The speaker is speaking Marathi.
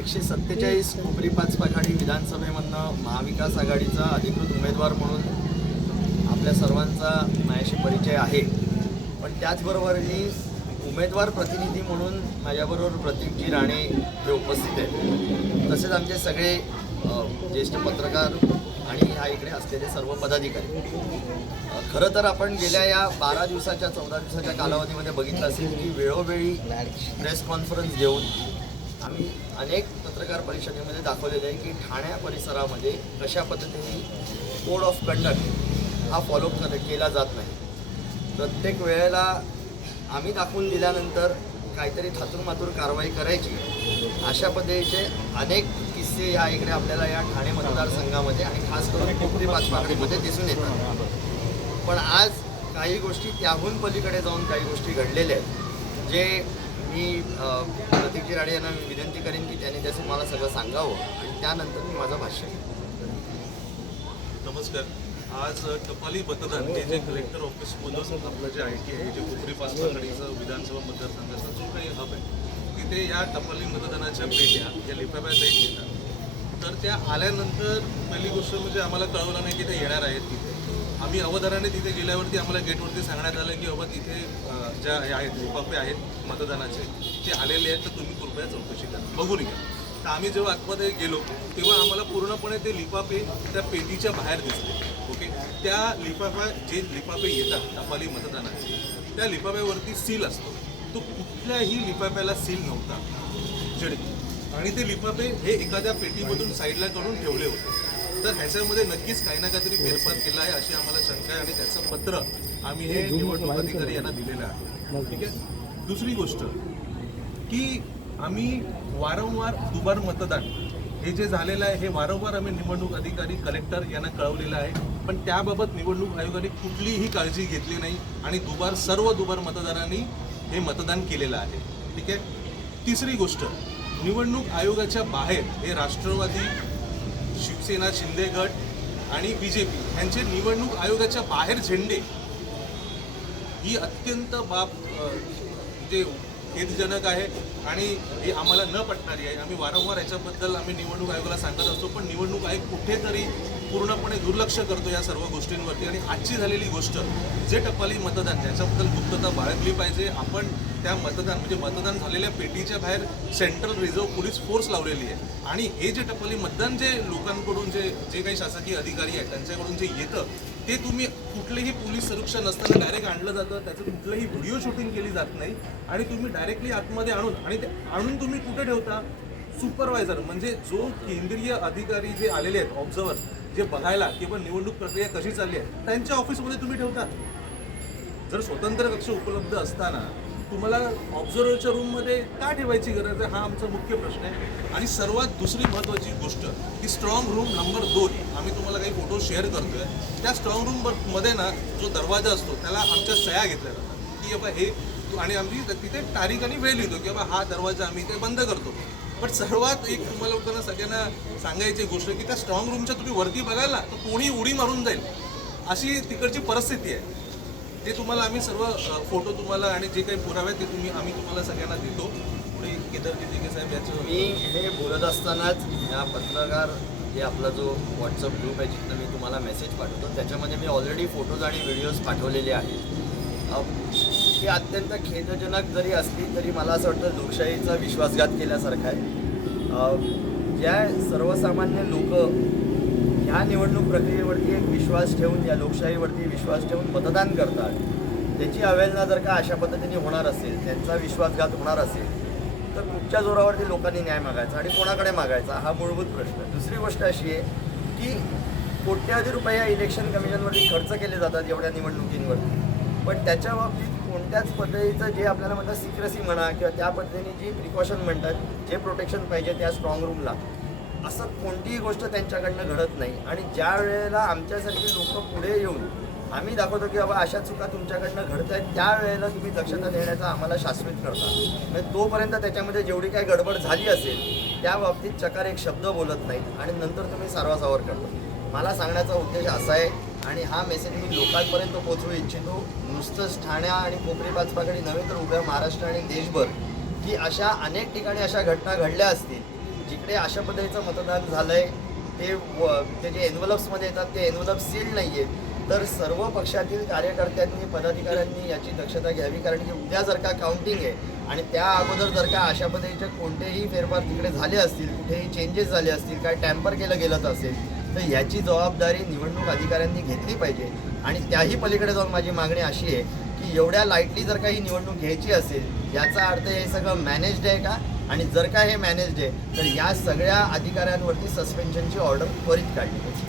एकशे सत्तेचाळीस कोपरी पाच पाखाडी विधानसभेमधनं महाविकास आघाडीचा अधिकृत उमेदवार म्हणून आपल्या सर्वांचा माझ्याशी परिचय आहे. पण त्याचबरोबर मी उमेदवार प्रतिनिधी म्हणून माझ्याबरोबर प्रतीकजी राणे हे उपस्थित आहेत. तसेच आमचे सगळे ज्येष्ठ पत्रकार आणि ह्या इकडे असलेले सर्व पदाधिकारी. खरं तर आपण गेल्या या बारा दिवसाच्या चौदा दिवसाच्या कालावधीमध्ये बघितलं असेल की वेळोवेळी प्रेस कॉन्फरन्स घेऊन आम्ही अनेक पत्रकार परिषदेमध्ये दाखवलेले आहे की ठाण्या परिसरामध्ये कशा पद्धतीने कोड ऑफ कंडक्ट हा फॉलो केला जात नाही. प्रत्येक वेळेला आम्ही दाखवून दिल्यानंतर काहीतरी थातूरमातूर कारवाई करायची. अशा पद्धतीचे अनेक किस्से या इकडे आपल्याला या ठाणे मतदारसंघामध्ये आणि खास करून कोकणी पाचपाकडीमध्ये दिसून येतात. पण आज काही गोष्टी त्याहून पलीकडे जाऊन काही गोष्टी घडलेल्या आहेत. जे मी प्रतीक प्रतीकजी यांना मी विनंती करेन की त्यांनी त्याचं मला सगळं सांगावं आणि त्यानंतर मी माझं भाष्य नमस्कार. आज टपाली मतदान हे जे कलेक्टर ऑफिसमधून आपलं जे आय टी आहे जे कोपरी पासवाकडीचं विधानसभा मतदारसंघाचा जो काही हब आहे तिथे या टपाली मतदानाच्या पेट्या या लिफाफ्या येतात तर त्या आल्यानंतर पहिली गोष्ट म्हणजे आम्हाला कळवलं नाही की ते येणार आहेत तिथे. आम्ही अवधानाने तिथे गेल्यावरती आम्हाला गेटवरती सांगण्यात आलं की बाबा तिथे ज्या हे आहेत लिफाफे आहेत मतदानाचे ते आलेले आहेत तर तुम्ही कृपया चौकशी करा. बघून घ्या. तर आम्ही जेव्हा आतमध्ये गेलो तेव्हा आम्हाला पूर्णपणे ते लिफाफे त्या पेटीच्या बाहेर दिसले. ओके? त्या लिफाफा जे लिफाफे येतात टपाली मतदानाचे त्या लिफाफ्यावरती सील असतो. तो कुठल्याही लिफाफ्याला सील नव्हता. जडकी आणि ते लिफाफे हे एखाद्या पेटीमधून साईडला करून ठेवले होते. तर ह्याच्यामध्ये नक्कीच काही ना काहीतरी फेरफार केला आहे अशी आम्हाला शंका आहे आणि त्याचं पत्र आम्ही हे निवडणूक अधिकारी यांना दिलेलं आहे. ठीक आहे? दुसरी गोष्ट की आम्ही वारंवार दुबार मतदान हे जे झालेलं आहे हे वारंवार आम्ही निवडणूक अधिकारी कलेक्टर यांना कळवलेलं आहे. पण त्याबाबत निवडणूक आयोगाने कुठलीही काळजी घेतली नाही आणि दुबार सर्व दुबार मतदारांनी हे मतदान केलेलं आहे. ठीक आहे? तिसरी गोष्ट निवडणूक आयोगाच्या बाहेर हे राष्ट्रवादी शिवसेना शिंदे गट आणि बी जे पी यांचे निवडणूक आयोगाच्या बाहेर झेंडे ही अत्यंत बाब जे खेदजनक आहे आणि ही आम्हाला न पटणारी आहे. आम्ही वारंवार याच्याबद्दल आम्ही निवडणूक आयोगाला सांगत असतो पण निवडणूक आयोग कुठेतरी पूर्णपणे दुर्लक्ष करतो या सर्व गोष्टींवरती. आणि आजची झालेली गोष्ट जे टपाली मतदान त्याच्याबद्दल गुप्तता बाळगली पाहिजे आपण त्या मतदान म्हणजे मतदान झालेल्या पेटीच्या बाहेर सेंट्रल रिझर्व्ह पोलीस फोर्स लावलेली आहे. आणि हे जे टपाली मतदान जे लोकांकडून जे जे काही शासकीय अधिकारी आहेत त्यांच्याकडून जे येतं ते तुम्ही कुठलेही पोलीस संरक्षण नसताना डायरेक्ट आणलं जातं. त्याचं कुठलंही व्हिडिओ शूटिंग केली जात नाही. आणि तुम्ही डायरेक्टली आतमध्ये आणून आणि ते आणून तुम्ही कुठे ठेवता? सुपरवायझर म्हणजे जो केंद्रीय अधिकारी जे आलेले आहेत ऑब्झर्वर जे बघायला किंवा निवडणूक प्रक्रिया कशी चालली आहे त्यांच्या ऑफिसमध्ये तुम्ही ठेवता. जर स्वतंत्र कक्ष उपलब्ध असताना तुम्हाला ऑब्झर्वरच्या रूममध्ये का ठेवायची गरज आहे? हा आमचा मुख्य प्रश्न आहे. आणि सर्वात दुसरी महत्त्वाची गोष्ट की स्ट्रॉंग रूम नंबर दोन. आम्ही तुम्हाला काही फोटो शेअर करतोय. त्या स्ट्रॉंग रूममध्ये ना जो दरवाजा असतो त्याला आमच्या सया घेतल्या जातात. की बाबा हे आणि आम्ही तिथे तारीख आणि वेळ लिहितो की बाबा हा दरवाजा आम्ही ते बंद करतो. पण सर्वात एक तुम्हाला लोकांना सगळ्यांना सांगायची गोष्ट की त्या स्ट्रॉंग रूमच्या तुम्ही वरती बघाल ना तर कोणी उडी मारून जाईल. अशी तिकडची परिस्थिती आहे. ते तुम्हाला आम्ही सर्व फोटो तुम्हाला आणि जे काही पुरावे ते तुम्ही आम्ही तुम्हाला सगळ्यांना देतो. पुढे केदार दिघे साहेब याचं मी हे बोलत असतानाच या पत्रकार जे आपला जो व्हॉट्सअप ग्रुप आहे जिथं मी तुम्हाला मेसेज पाठवतो त्याच्यामध्ये मी ऑलरेडी फोटोज आणि व्हिडिओज पाठवलेले आहेत. ही अत्यंत खेदजनक जरी असली तरी मला असं वाटतं लोकशाहीचा विश्वासघात केल्यासारखा आहे. ज्या सर्वसामान्य लोक ह्या निवडणूक प्रक्रियेवरती एक विश्वास ठेवून या लोकशाहीवरती विश्वास ठेवून मतदान करतात. त्याची अवहेलना जर का अशा पद्धतीने होणार असेल त्यांचा विश्वासघात होणार असेल तर कुठच्या जोरावरती लोकांनी न्याय मागायचा आणि कोणाकडे मागायचा हा मूलभूत प्रश्न. दुसरी गोष्ट अशी आहे की कोट्यावधी रुपये या इलेक्शन कमिशनवरती खर्च केले जातात एवढ्या निवडणुकींवरती. पण त्याच्या बाबतीत कोणत्याच पद्धतीचं जे आपल्याला म्हणतात सिक्रेसी म्हणा किंवा त्या पद्धतीने जी प्रिकॉशन म्हणतात जे प्रोटेक्शन पाहिजे त्या स्ट्रॉंग रूमला असं कोणतीही गोष्ट त्यांच्याकडनं घडत नाही. आणि ज्या वेळेला आमच्यासारखी लोक पुढे येऊन आम्ही दाखवतो की बाबा अशा चुका तुमच्याकडनं घडत आहेत त्यावेळेला तुम्ही दक्षता देण्याचा आम्हाला शाश्वत करता. म्हणजे तोपर्यंत त्याच्यामध्ये जेवढी काही गडबड झाली असेल त्या बाबतीत चकार एक शब्द बोलत नाहीत आणि नंतर तुम्ही सारवासावर करता. मला सांगण्याचा उद्देश असा आहे आणि हा मेसेज मी लोकांपर्यंत पोहोचवू इच्छितो. नुसतंच ठाण्या आणि कोपरी पाचपाकडे नव्हे तर उभ्या महाराष्ट्र आणि देशभर की अशा अनेक ठिकाणी अशा घटना घडल्या असतील जिकडे अशा पद्धतीचं मतदान झालंय ते व- ते जे एन्व्हलप्समध्ये येतात ते एन्व्हलप सील नाही आहेत तर सर्व पक्षातील कार्यकर्त्यांनी पदाधिकाऱ्यांनी याची दक्षता घ्यावी कारण की उद्या जर का काउंटिंग आहे आणि त्या अगोदर जर का अशा पद्धतीचे कोणतेही फेरफार तिकडे झाले असतील कुठेही चेंजेस झाले असतील काय टॅम्पर केलं गेलं असेल तर याची जबाबदारी निवडणूक अधिकाऱ्यांनी घेतली पाहिजे. आणि त्याही पलीकडे जाऊन माझी मागणी अशी आहे एवढ्या लाईटली जर का ही निवडणूक घ्यायची असेल याचा अर्थ हे सगळं मॅनेज्ड आहे का? आणि जर का हे मॅनेज्ड आहे तर या सगळ्या अधिकाऱ्यांवरती सस्पेन्शनची ऑर्डर त्वरित काढली पाहिजे.